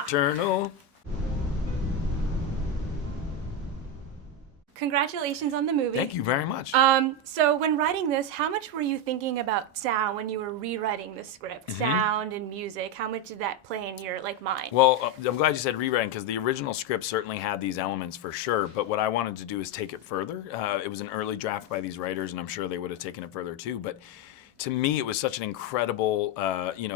Nocturnal. Congratulations on the movie. Thank you very much. So when writing this, how much were you thinking about sound when you were rewriting the script? Sound and music, how much did that play in your mind? Well, I'm glad you said rewriting, because the original script certainly had these elements for sure, but what I wanted to do is take it further. It was an early draft by these writers, and I'm sure they would have taken it further too, but to me, it was such an incredible,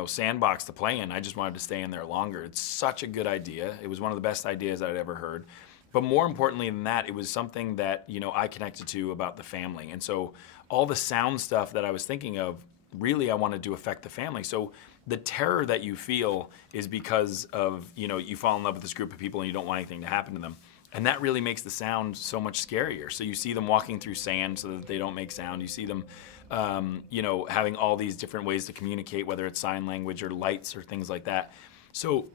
sandbox to play in. I just wanted to stay in there longer. It's such a good idea. It was one of the best ideas I'd ever heard. But more importantly than that, it was something that, I connected to about the family. And so all the sound stuff that I was thinking of, really I wanted to affect the family. So the terror that you feel is because of, you fall in love with this group of people and you don't want anything to happen to them. And that really makes the sound so much scarier. So you see them walking through sand so that they don't make sound. You see them, having all these different ways to communicate, whether it's sign language or lights or things like that. So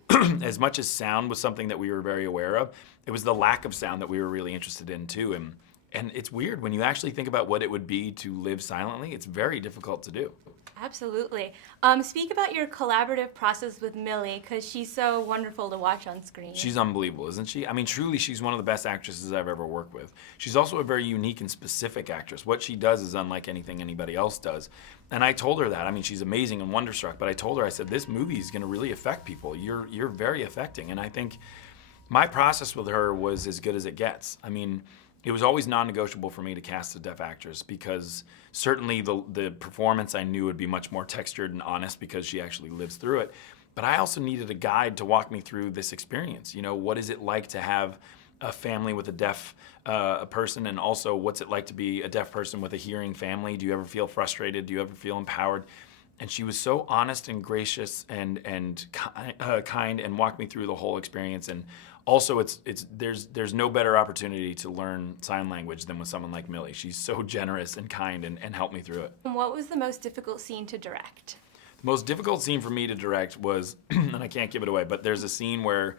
as much as sound was something that we were very aware of, it was the lack of sound that we were really interested in too. And it's weird, when you actually think about what it would be to live silently, it's very difficult to do. Absolutely. Speak about your collaborative process with Millie, because she's so wonderful to watch on screen. She's unbelievable, isn't she? I mean, truly, she's one of the best actresses I've ever worked with. She's also a very unique and specific actress. What she does is unlike anything anybody else does. And I told her that. I mean, she's amazing and wonderstruck, but I told her, I said, this movie is going to really affect people. You're very affecting. And I think my process with her was as good as it gets. I mean, it was always non-negotiable for me to cast a deaf actress, because certainly the performance I knew would be much more textured and honest because she actually lives through it. But I also needed a guide to walk me through this experience. What is it like to have a family with a deaf person, and also what's it like to be a deaf person with a hearing family? Do you ever feel frustrated? Do you ever feel empowered? And she was so honest and gracious and kind, and walked me through the whole experience. And also, there's no better opportunity to learn sign language than with someone like Millie. She's so generous and kind, and helped me through it. What was the most difficult scene to direct? The most difficult scene for me to direct was, and I can't give it away, but there's a scene where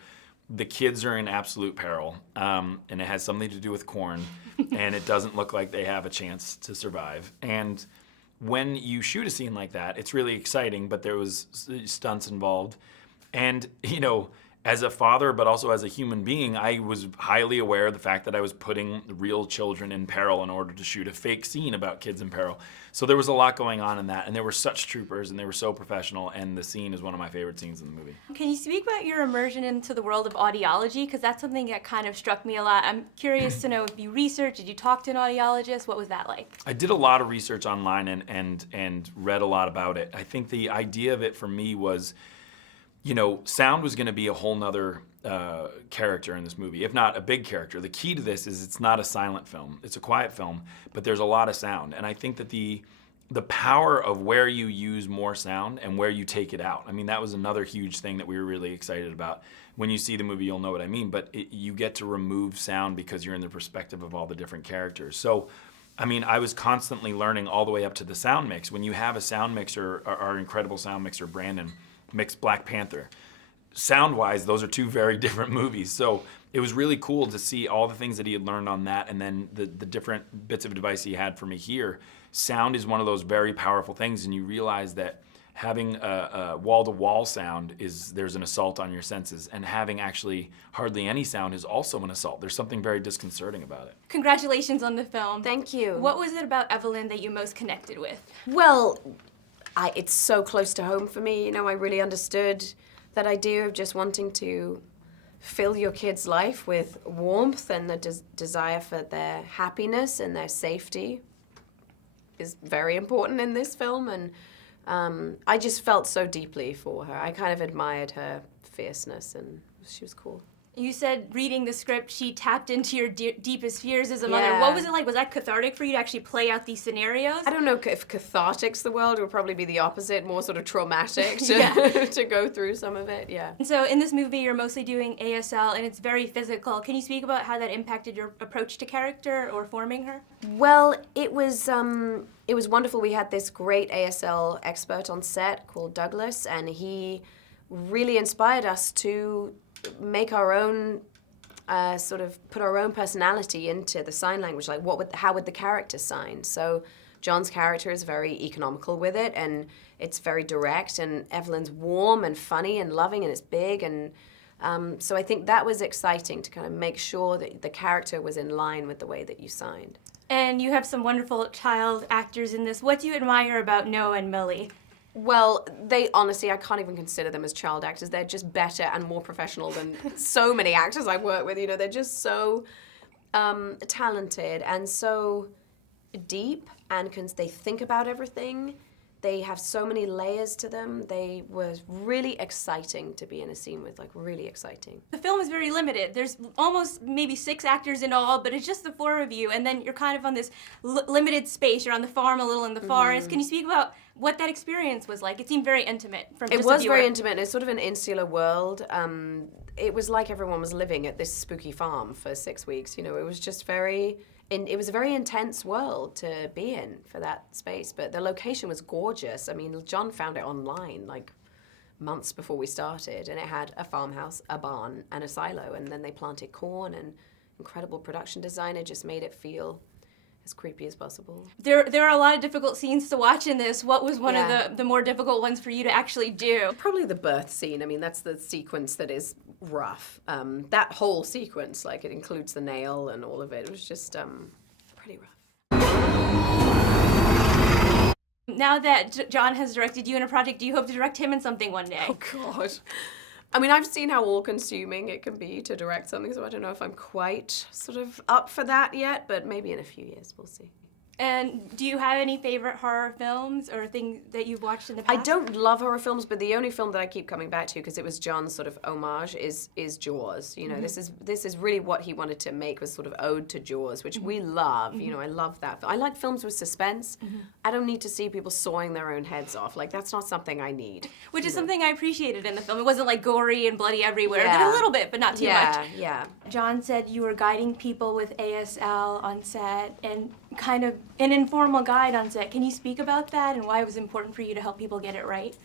the kids are in absolute peril, and it has something to do with corn, and it doesn't look like they have a chance to survive. And when you shoot a scene like that, it's really exciting, but there was stunts involved. And, as a father, but also as a human being, I was highly aware of the fact that I was putting real children in peril in order to shoot a fake scene about kids in peril. So there was a lot going on in that, and they were such troopers, and they were so professional, and the scene is one of my favorite scenes in the movie. Can you speak about your immersion into the world of audiology? Because that's something that kind of struck me a lot. I'm curious to know if you researched, did you talk to an audiologist? What was that like? I did a lot of research online and read a lot about it. I think the idea of it for me was, sound was going to be a whole nother character in this movie, if not a big character. The key to this is it's not a silent film. It's a quiet film, but there's a lot of sound. And I think that the power of where you use more sound and where you take it out. I mean, that was another huge thing that we were really excited about. When you see the movie, you'll know what I mean, but you get to remove sound because you're in the perspective of all the different characters. So, I mean, I was constantly learning all the way up to the sound mix. When you have a sound mixer, our incredible sound mixer, Brandon, mixed Black Panther. Sound-wise, those are two very different movies. So it was really cool to see all the things that he had learned on that, and then the different bits of advice he had for me here. Sound is one of those very powerful things, and you realize that having a wall-to-wall sound there's an assault on your senses, and having actually hardly any sound is also an assault. There's something very disconcerting about it. Congratulations on the film. Thank you. What was it about EVELYN that you most connected with? Well, it's so close to home for me. I really understood that idea of just wanting to fill your kid's life with warmth, and the desire for their happiness and their safety is very important in this film. And I just felt so deeply for her. I kind of admired her fierceness, and she was cool. You said reading the script, she tapped into your deepest fears as a mother. Yeah. What was it like? Was that cathartic for you to actually play out these scenarios? I don't know if cathartic's the word. It would probably be the opposite, more sort of traumatic to, to go through some of it, yeah. And so in this movie, you're mostly doing ASL, and it's very physical. Can you speak about how that impacted your approach to character or forming her? Well, it was wonderful. We had this great ASL expert on set called Douglas, and he really inspired us to make our own, sort of put our own personality into the sign language. Like, how would the character sign? So John's character is very economical with it, and it's very direct, and Evelyn's warm and funny and loving, and it's big, and So I think that was exciting to kind of make sure that the character was in line with the way that you signed. And you have some wonderful child actors in this. What do you admire about Noah and Millie? Well, they honestly, I can't even consider them as child actors. They're just better and more professional than so many actors I've worked with. You know, they're just so talented and so deep, and they think about everything. They have so many layers to them. They were really exciting to be in a scene with, like really exciting. The film is very limited. There's almost maybe 6 actors in all, but it's just the 4 of you, and then you're kind of on this limited space. You're on the farm, a little in the forest. Can you speak about what that experience was like? It seemed very intimate from just a viewer. It was very intimate. It's sort of an insular world. It was like everyone was living at this spooky farm for 6 weeks. You know, it was just it was a very intense world to be in for that space, but the location was gorgeous. I mean, John found it online like months before we started, and it had a farmhouse, a barn, and a silo, and then they planted corn, and incredible production design. It just made it feel as creepy as possible. There are a lot of difficult scenes to watch in this. What was one of the more difficult ones for you to actually do? Probably the birth scene. I mean, that's the sequence that is rough. That whole sequence, like it includes the nail and all of it, it was just pretty rough. Now that John has directed you in a project, do you hope to direct him in something one day? Oh, God. I mean, I've seen how all-consuming it can be to direct something, so I don't know if I'm quite sort of up for that yet, but maybe in a few years, we'll see. And do you have any favorite horror films or things that you've watched in the past? I don't love horror films, but the only film that I keep coming back to, because it was John's sort of homage, is Jaws. You know, this is really what he wanted to make, was sort of ode to Jaws, which we love. You know, I love that. I like films with suspense. I don't need to see people sawing their own heads off. Like, that's not something I need. Which is something I appreciated in the film. It wasn't like gory and bloody everywhere. There was a little bit, but not too much. Yeah. John said you were guiding people with ASL on set and kind of an informal guide on set. Can you speak about that and why it was important for you to help people get it right?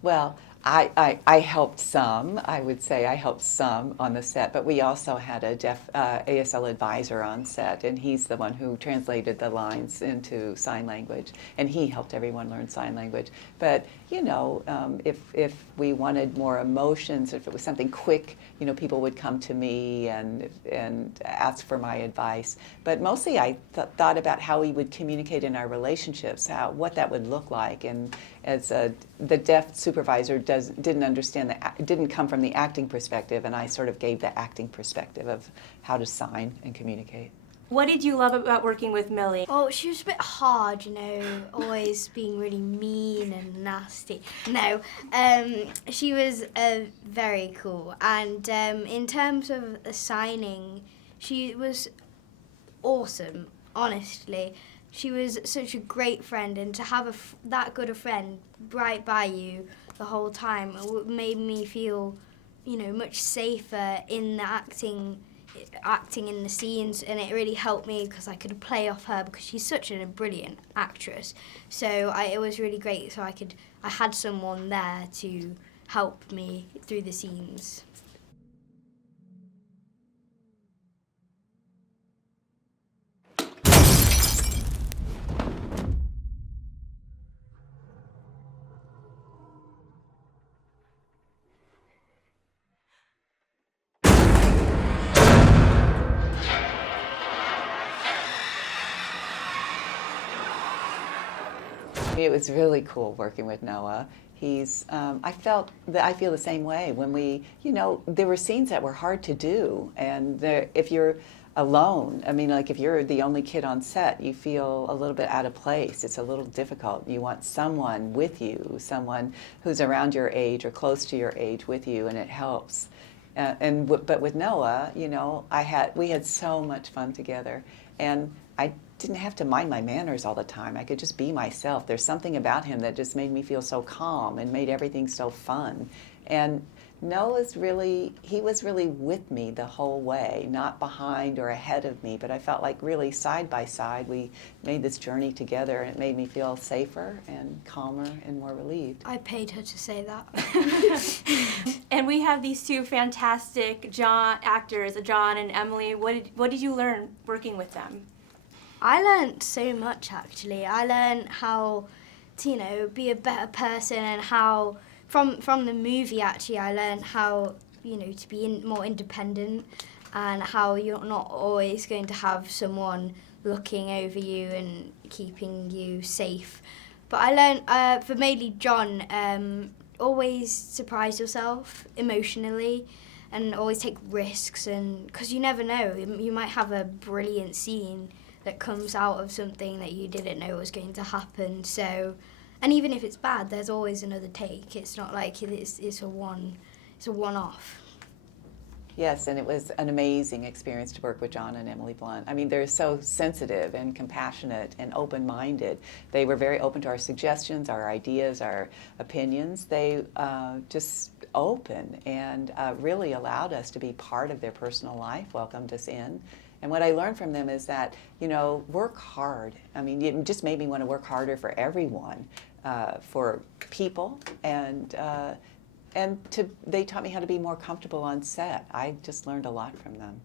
Well, I helped some, I would say I helped some on the set, but we also had a deaf ASL advisor on set, and he's the one who translated the lines into sign language, and he helped everyone learn sign language. But, you know, if we wanted more emotions, if it was something quick, you know, people would come to me and ask for my advice. But mostly I thought about how we would communicate in our relationships, what that would look like. And as the deaf supervisor didn't understand didn't come from the acting perspective, and I sort of gave the acting perspective of how to sign and communicate. What did you love about working with Millie? Oh, she was a bit hard, you know, always being really mean and nasty. No, she was very cool. And in terms of the signing, she was awesome, honestly. She was such a great friend, and to have that good a friend right by you the whole time made me feel, you know, much safer in the acting in the scenes, and it really helped me because I could play off her because she's such a brilliant actress. So it was really great. So I had someone there to help me through the scenes. It was really cool working with Noah. I feel the same way when you know, there were scenes that were hard to do, and if you're alone, I mean, like if you're the only kid on set, you feel a little bit out of place. It's a little difficult. You want someone with you, someone who's around your age or close to your age with you, and it helps. But with Noah, you know, we had so much fun together, and I didn't have to mind my manners all the time. I could just be myself. There's something about him that just made me feel so calm and made everything so fun. And he was really with me the whole way, not behind or ahead of me, but I felt like really side by side we made this journey together, and it made me feel safer and calmer and more relieved. I paid her to say that. And we have these two fantastic actors, John and Emily. What did you learn working with them? I learned so much, actually. I learned how to, you know, be a better person and how from the movie, actually, I learned how, to be more independent, and how you're not always going to have someone looking over you and keeping you safe. But I learned, for mainly John, always surprise yourself emotionally and always take risks, and because you never know, you might have a brilliant scene that comes out of something that you didn't know was going to happen. So, and even if it's bad, there's always another take. It's not like it's a one-off. Yes, and it was an amazing experience to work with John and Emily Blunt. I mean, they're so sensitive and compassionate and open-minded. They were very open to our suggestions, our ideas, our opinions. They just open and really allowed us to be part of their personal life, welcomed us in. And what I learned from them is that, work hard. I mean, it just made me want to work harder for everyone, for people, and they taught me how to be more comfortable on set. I just learned a lot from them.